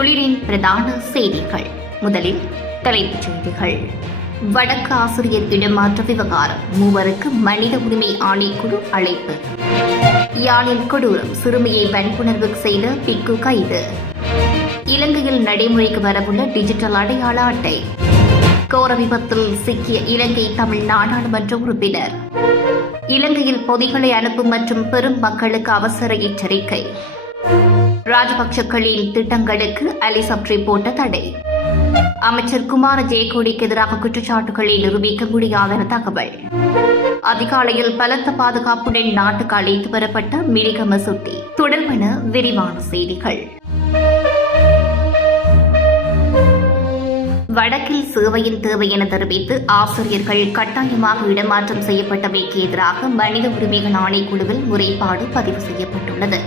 தொழிலின் பிரதான செய்திகள். முதலில் தலைப்புச் செய்திகள். வடக்கு ஆசிரியர் இடமாற்ற விவகாரம், மூவருக்கு மனித உரிமை ஆணைக்குழு அழைப்பு. யாழில் கொடூரம், சிறுமியை வன்புணர்வு செய்த பிக்கு கைது. இலங்கையில் நடைமுறைக்கு வரவுள்ள டிஜிட்டல் அடையாள அட்டை. கோர விபத்தில் சிக்கிய இலங்கை தமிழ் நாடாளுமன்ற உறுப்பினர். இலங்கையில் பொதிகளை அனுப்பும் மற்றும் பெரும் மக்களுக்கு அவசர எச்சரிக்கை. ராஜபக்சக்களின் திட்டங்களுக்கு அலிசப்ரி போட்ட தடை. அமைச்சர் குமார ஜெயக்கொடிக்கு எதிராக குற்றச்சாட்டுகளை நிரூபிக்க முடியாத தகவல். அதிகாலையில் பலத்த பாதுகாப்புடன் நாட்டுக்கு அழைத்து வரப்பட்ட மிரிகம சுட்டி. தொடர்பான விரிவான செய்திகள். வடக்கில் சேவையின் தேவை என தெரிவித்து ஆசிரியர்கள் கட்டாயமாக இடமாற்றம் செய்யப்பட்டமைக்கு எதிராக மனித உரிமைகள் ஆணைக்குழுவில் முறைப்பாடு பதிவு செய்யப்பட்டுள்ளது.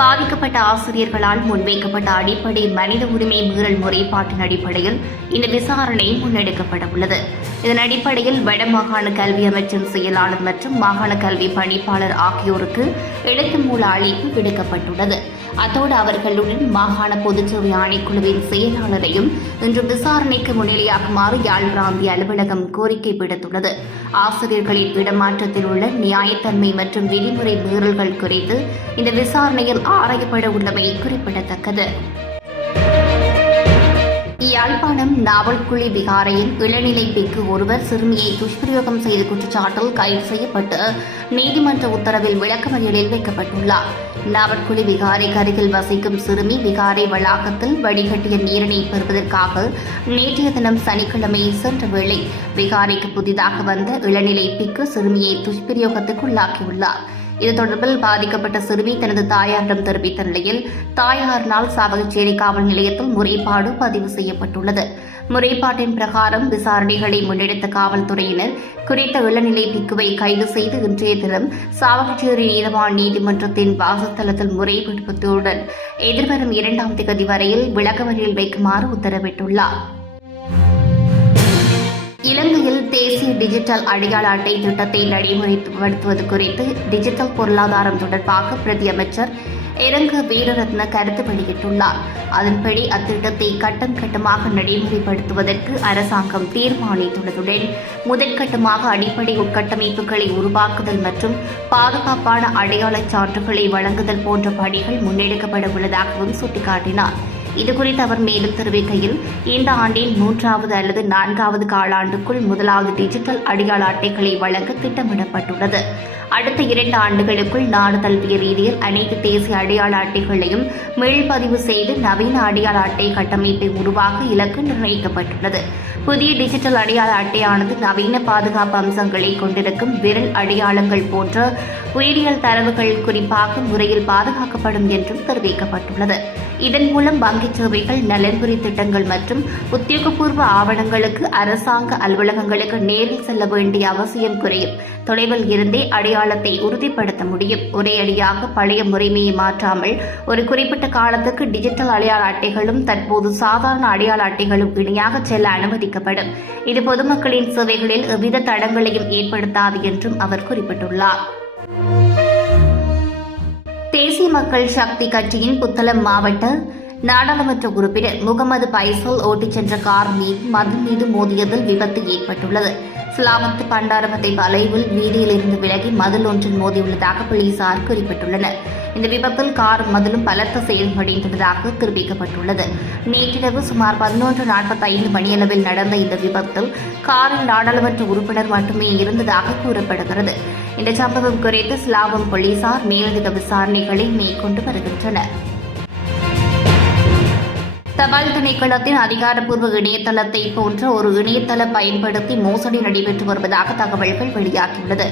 பாதிக்கப்பட்ட ஆசிரியர்களால் முன்வைக்கப்பட்ட அடிப்படை மனித உரிமை மீறல் முறைப்பாட்டின் அடிப்படையில் இந்த விசாரணை முன்னெடுக்கப்பட உள்ளது. இதன் அடிப்படையில் வடமாகாண கல்வி அமைச்சின் செயலாளர் மற்றும் மாகாண கல்வி பணிப்பாளர் ஆகியோருக்கு எழுத்து மூல அழைப்பு விடுக்கப்பட்டுள்ளது. அத்தோடு அவர்களுடன் மாகாண பொதுச்சேவை ஆணைக்குழுவின் செயலாளரையும் இன்று விசாரணைக்கு முன்னிலையாகுமாறு யாழ் பிராந்திய அலுவலகம் கோரிக்கை விடுத்துள்ளது. ஆசிரியர்களின் இடமாற்றத்தில் உள்ள நியாயத்தன்மை மற்றும் விதிமுறை மீறல்கள் குறித்து இந்த விசாரணையில் ஆராயப்பட உள்ளமை குறிப்பிடத்தக்கது. யாழ்ப்பாணம் நாவல்குழி விகாரையில் இளநிலை பிக்கு ஒருவர் சிறுமியை துஷ்பிரயோகம் செய்த குற்றச்சாட்டில் கைது செய்யப்பட்டு நீதிமன்ற உத்தரவில் விளக்கமறியலில் வைக்கப்பட்டுள்ளார். நாவல்குழி விகாரைக்கு அருகில் வசிக்கும் சிறுமி விகாரை வளாகத்தில் வடிகட்டிய நீரினை பெறுவதற்காக நேற்றைய தினம் சனிக்கிழமை சென்ற வேளை விகாரைக்கு புதிதாக வந்த இளநிலை பிக்கு சிறுமியை துஷ்பிரயோகத்துக்குள்ளாக்கியுள்ளார். இது தொடர்பில் பாதிக்கப்பட்ட சிறுமி தனது தாயாரிடம் தெரிவித்த நிலையில் தாயாரினால் சாவகச்சேரி காவல் நிலையத்தில் முறைப்பாடு பதிவு செய்யப்பட்டுள்ளது. முறைப்பாட்டின் பிரகாரம் விசாரணைகளை முன்னெடுத்த காவல்துறையினர் குறித்த இளநிலை பிக்குவை கைது செய்து இன்றைய தினம் சாவகச்சேரி நீதவான் நீதிமன்றத்தின் வாசஸ்தலத்தில் முறைப்படுத்துவதுடன் எதிர்வரும் 2ஆம் தேதி வரையில் விளக்கமறியலில் வைக்குமாறு உத்தரவிட்டுள்ளார். இலங்கையில் தேசிய டிஜிட்டல் அடையாள அட்டை திட்டத்தை நடைமுறைப்படுத்துவது குறித்து டிஜிட்டல் பொருளாதாரம் தொடர்பாக பிரதி அமைச்சர் இரங்க வீரரத்ன கருத்து வெளியிட்டுள்ளார். அதன்படி அத்திட்டத்தை கட்டம் கட்டமாக நடைமுறைப்படுத்துவதற்கு அரசாங்கம் தீர்மானித்துள்ளதுடன் முதற்கட்டமாக அடிப்படை உட்கட்டமைப்புகளை உருவாக்குதல் மற்றும் பாதுகாப்பான அடையாளச் சான்றுகளை வழங்குதல் போன்ற பணிகள் முன்னெடுக்கப்பட உள்ளதாகவும் சுட்டிக்காட்டினார். இதுகுறித்து அவர் மேலும் தெரிவிக்கையில், இந்த ஆண்டின் 3வது அல்லது 4வது காலாண்டுக்குள் முதலாவது டிஜிட்டல் அடையாள அட்டைகளை வழங்க திட்டமிடப்பட்டுள்ளது. அடுத்த 2 ஆண்டுகளுக்குள் நாடு தழுவிய ரீதியில் அனைத்து தேசிய அடையாள அட்டைகளையும் மீள்பதிவு செய்து நவீன அடையாள அட்டை கட்டமைப்பை உருவாக்க இலக்கு நிர்ணயிக்கப்பட்டுள்ளது. புதிய டிஜிட்டல் அடையாள அட்டையானது நவீன பாதுகாப்பு அம்சங்களை கொண்டிருக்கும் விரல் அடையாளங்கள் போன்ற உயிரியல் தரவுகள் குறிப்பாக முறையில் பாதுகாக்கப்படும் என்றும் தெரிவிக்கப்பட்டுள்ளது. இதன் மூலம் வங்கிச் சேவைகள், நலன்புரி திட்டங்கள் மற்றும் உத்தியோகபூர்வ ஆவணங்களுக்கு அரசாங்க அலுவலகங்களுக்கு நேரில் செல்ல வேண்டிய அவசியம் குறையும். தொலைவில் இருந்தே அடையாளத்தை உறுதிப்படுத்த முடியும். ஒரே அடியாக பழைய முறைமையை மாற்றாமல் ஒரு குறிப்பிட்ட காலத்துக்கு டிஜிட்டல் அடையாள அட்டைகளும் தற்போது சாதாரண அடையாள அட்டைகளும் இணையாக செல்ல அனுமதிக்கப்படும். இது பொதுமக்களின் சேவைகளில் எவ்வித தடங்களையும் ஏற்படுத்தாது என்றும் அவர் குறிப்பிட்டுள்ளார். தேசிய மக்கள் சக்தி கட்சியின் புத்தளம் மாவட்ட நாடாளுமன்ற உறுப்பினர் முகமது பைசல் ஓட்டிச் சென்ற கார் மதில் மீது மோதியதில் விபத்து ஏற்பட்டுள்ளது. சிலாமத்து பண்டாரமத்தை வளைவில் வீதியில் இருந்து விலகி மதில் ஒன்றில் மோதியுள்ளதாக போலீசார் குறிப்பிட்டுள்ளனர். இந்த விபத்தில் கார் மதிலும் பலத்த சேதமடைந்துள்ளதாக தெரிவிக்கப்பட்டுள்ளது. நேற்றிரவு சுமார் 11:45 மணியளவில் நடந்த இந்த விபத்தில் காரில் நாடாளுமன்ற உறுப்பினர் மட்டுமே இருந்ததாக கூறப்படுகிறது. இந்த சம்பவம் குறித்து சிலாபம் போலீசார் மேலதிக விசாரணைகளை மேற்கொண்டு வருகின்றனர். தபால் திணைக்களத்தின் அதிகாரப்பூர்வ இணையதளத்தை போன்ற ஒரு இணையதளம் பயன்படுத்தி மோசடி நடைபெற்று வருவதாக தகவல்கள் வெளியாகியுள்ளது.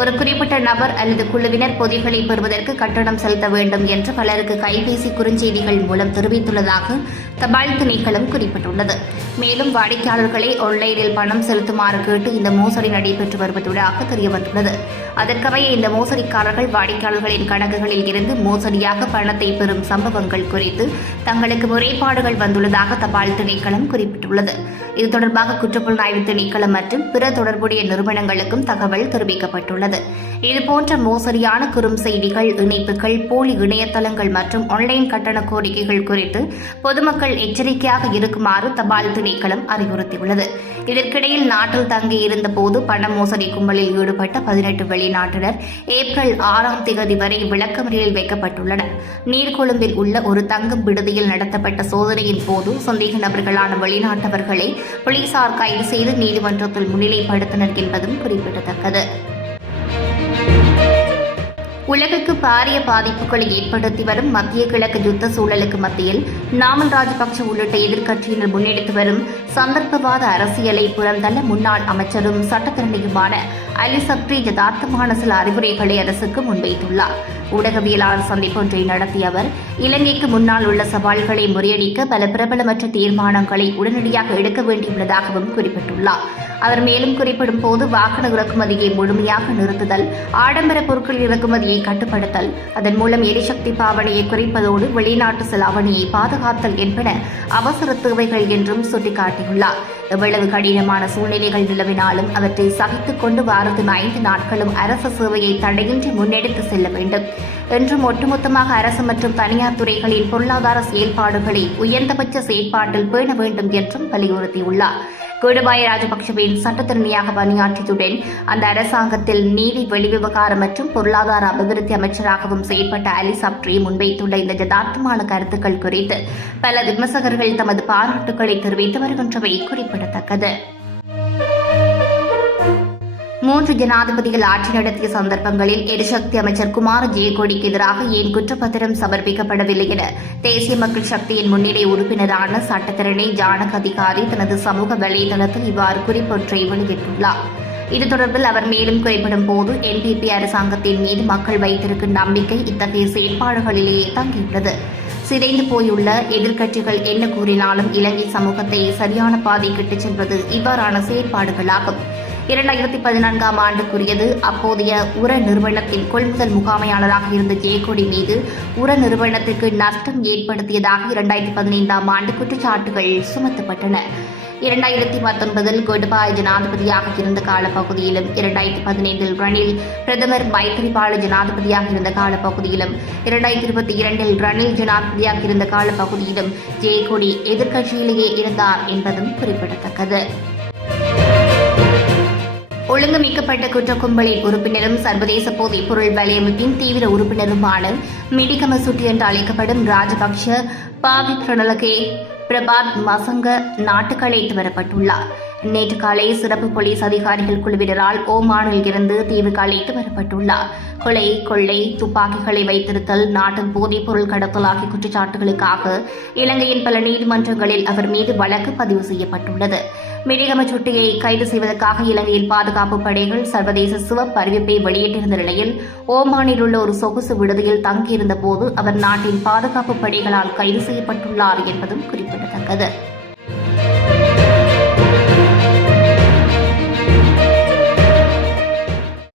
ஒரு குறிப்பிட்ட நபர் அல்லது குழுவினர் பொதிகளை பெறுவதற்கு கட்டணம் செலுத்த வேண்டும் என்று பலருக்கு கைபேசி குறுஞ்செய்திகள் மூலம் தெரிவித்துள்ளதாக தபால் திணைக்களம் குறிப்பிட்டுள்ளது. மேலும் வாடிக்கையாளர்களை ஆன்லைனில் பணம் செலுத்துமாறு கேட்டு இந்த மோசடி நடைபெற்று வருவதாக தெரியவந்துள்ளது. அதற்கமைய இந்த மோசடிக்காரர்கள் வாடிக்கையாளர்களின் கணக்குகளில் இருந்து மோசடியாக பணத்தை பெறும் சம்பவங்கள் குறித்து தங்களுக்கு முறைப்பாடுகள் வந்துள்ளதாக தபால் திணைக்களம் குறிப்பிட்டுள்ளது. இது தொடர்பாக குற்றப்புலனாய்வு திணைக்களம் மற்றும் பிற தொடர்புடைய நிறுவனங்களுக்கும் தகவல் தெரிவிக்கப்பட்டுள்ளது. இதுபோன்ற மோசடியான குறுஞ்செய்திகள், இணைப்புகள், போலி இணையதளங்கள் மற்றும் ஆன்லைன் கட்டண கோரிக்கைகள் குறித்து பொதுமக்கள் எச்சரிக்கையாக இருக்குமாறு தபால் திணைக்களம் அறிவுறுத்தியுள்ளது. இதற்கிடையில் நாட்டில் தங்கியிருந்த போது பண மோசடி கும்பலில் ஈடுபட்ட 18 வெளிநாட்டினர் ஏப்ரல் 6ஆம் தேதி வரை விளக்கமறியலில் வைக்கப்பட்டுள்ளனர். நீர்கொழும்பில் உள்ள ஒரு தங்கும் விடுதியில் நடத்தப்பட்ட சோதனையின் போது சந்தேக நபர்களான வெளிநாட்டவர்களை போலீசார் கைது செய்து நீதிமன்றத்தில் முன்னிலைப்படுத்தினர் என்பதும் குறிப்பிடத்தக்கது. உலகுக்கு பாரிய பாதிப்புகளை ஏற்படுத்தி வரும் மத்திய கிழக்கு யுத்த சூழலுக்கு மத்தியில் நாமல் ராஜபக்ஷ உள்ளிட்ட எதிர்க்கட்சியினர் முன்னெடுத்து வரும் சந்தர்ப்பவாத அரசியலை புறந்தள்ள முன்னாள் அமைச்சரும் சட்டத்தரணியுமான அலி சப்ரி யதார்த்தமான சில அறிவுரைகளை அரசுக்கு முன்வைத்துள்ளார். ஊடகவியலாளர் சந்திப்பொன்றை நடத்திய அவர், இலங்கைக்கு முன்னால் உள்ள சவால்களை முறியடிக்க பல பிரபலமற்ற தீர்மானங்களை உடனடியாக எடுக்க வேண்டியுள்ளதாகவும் குறிப்பிட்டுள்ளார். அவர் மேலும் குறிப்பிடும் போது, வாகன இறக்குமதியை முழுமையாக நிறுத்துதல், ஆடம்பர பொருட்கள் இறக்குமதியை கட்டுப்படுத்தல், அதன் மூலம் எரிசக்தி பாவனையை குறைப்பதோடு வெளிநாட்டு செலாவணியை பாதுகாத்தல் என்பன அவசர தேவைகள் என்றும் சுட்டிக்காட்டியுள்ளார். எவ்வளவு கடினமான சூழ்நிலைகள் நிலவினாலும் அவற்றை சகித்துக் கொண்டு வாரத்தின் 5 நாட்களும் அரசு சேவையை தடையின்றி முன்னெடுத்து செல்ல வேண்டும் என்றும் ஒட்டுமொத்தமாக அரசு மற்றும் தனியார் துறைகளின் பொருளாதார செயல்பாடுகளை உயர்ந்தபட்ச செயல்பாட்டில் பேண வேண்டும் என்றும் வலியுறுத்தியுள்ளார். கோடபாய ராஜபக்சவின் சட்டத்தரணியாக பணியாற்றியதுடன் அந்த அரசாங்கத்தில் நீதி, வெளிவிவகாரம் மற்றும் பொருளாதார அபிவிருத்தி அமைச்சராகவும் செயல்பட்ட அலி சப்ரி முன்வைத்துள்ள இந்த யதார்த்தமான கருத்துக்கள் குறித்து பல விமர்சகர்கள் தமது பாராட்டுக்களை தெரிவித்து வருகின்றமை குறிப்பிடத்தக்கது. 3 ஜனாதிபதிகள் ஆட்சி நடத்திய சந்தர்ப்பங்களில் எரிசக்தி அமைச்சர் குமார ஜெயக்கொடிக்கு எதிராக ஏன் குற்றப்பத்திரம் சமர்ப்பிக்கப்படவில்லை என தேசிய மக்கள் சக்தியின் முன்னிலை உறுப்பினரான சட்டத்தரணி ஜானக் அதிகாரி தனது சமூக வலைதளத்தில் இவ்வாறு குறிப்பொன்றை வெளியிட்டுள்ளார். இது தொடர்பில் அவர் மேலும் குறிப்பிடும் போது, NPP அரசாங்கத்தின் மீது மக்கள் வைத்திருக்கும் நம்பிக்கை இத்தகைய செயற்பாடுகளிலேயே தங்கியுள்ளது. சிதைந்து போயுள்ள எதிர்க்கட்சிகள் என்ன கூறினாலும் இலங்கை சமூகத்தை சரியான பாதைக்கு இட்டுச் செல்வது இவ்வாறான செயற்பாடுகளாகும். 2014ஆம் ஆண்டுக்குரியது. அப்போதைய உர நிறுவனத்தின் கொள்முதல் முகாமையாளராக இருந்த ஜெயக்கொடி மீது உர நிறுவனத்திற்கு நஷ்டம் ஏற்படுத்தியதாக 2015ஆம் ஆண்டு குற்றச்சாட்டுகள் சுமத்தப்பட்டன. 2019இல் கோடபாய ஜனாதிபதியாக இருந்த காலப்பகுதியிலும், 2015இல் ரணில் பிரதமர் மைத்திரிபால ஜனாதிபதியாக இருந்த காலப்பகுதியிலும், 2022இல் ரணில் ஜனாதிபதியாக இருந்த காலப்பகுதியிலும் ஜெயக்கொடி எதிர்க்கட்சியிலேயே இருந்தார் என்பதும் குறிப்பிடத்தக்கது. ஒழுங்கமைக்கப்பட்ட குற்ற கும்பலின் உறுப்பினரும் சர்வதேச போதைப் பொருள் வலையமைப்பின் தீவிர உறுப்பினருமான மிடிகம சுட்டி என்று அழைக்கப்படும் ராஜபக்ஷ பாவித் ரணலகே பிரபாத் மசங்க நாட்டுக்கு அழைத்து வரப்பட்டுள்ளார். நேற்று காலை சிறப்பு போலீஸ் அதிகாரிகள் குழுவினரால் ஓமானில் இருந்து தீவுக்கு அழைத்து வரப்பட்டுள்ளார். கொலை, கொள்ளை, துப்பாக்கிகளை வைத்திருத்தல், நாட்டில் போதைப் பொருள் கடத்தல் ஆகிய குற்றச்சாட்டுகளுக்காக இலங்கையின் பல நீதிமன்றங்களில் அவர் மீது வழக்கு பதிவு செய்யப்பட்டுள்ளது. மிடிகம சுட்டியை கைது செய்வதற்காக இலங்கையில் பாதுகாப்பு படைகள் சர்வதேச சிவப்பு அறிவிப்பை வெளியிட்டிருந்த நிலையில் ஓமானில் உள்ள ஒரு சொகுசு விடுதியில் தங்கியிருந்த போது அவர் நாட்டின் பாதுகாப்பு படைகளால் கைது செய்யப்பட்டுள்ளார் என்பதும் குறிப்பிடத்தக்கது.